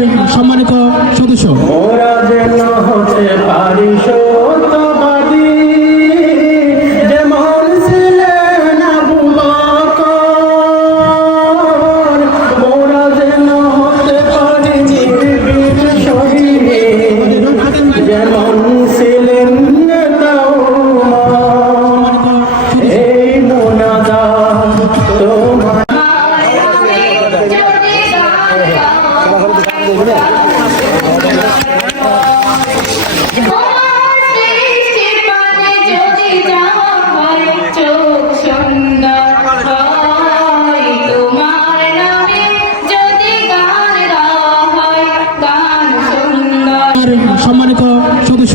পরিবারের সম্মানিত সদস্য। যেমন ছেলে সম্মানিত সদস্য।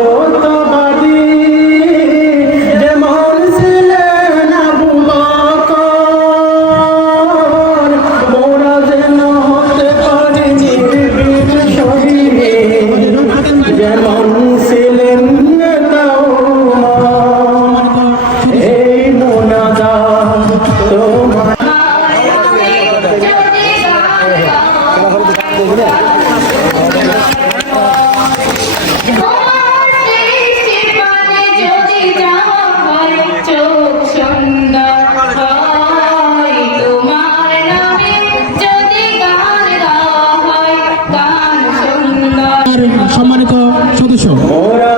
ছিলেন সম্মানিত সদস্য ওরা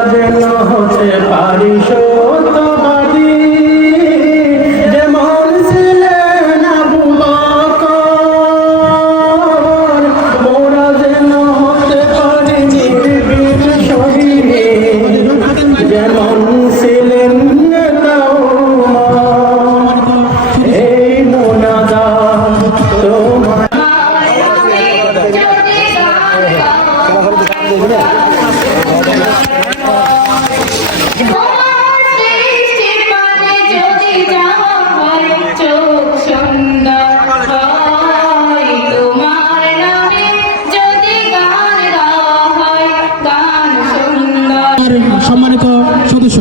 সম্মানিত সদস্য।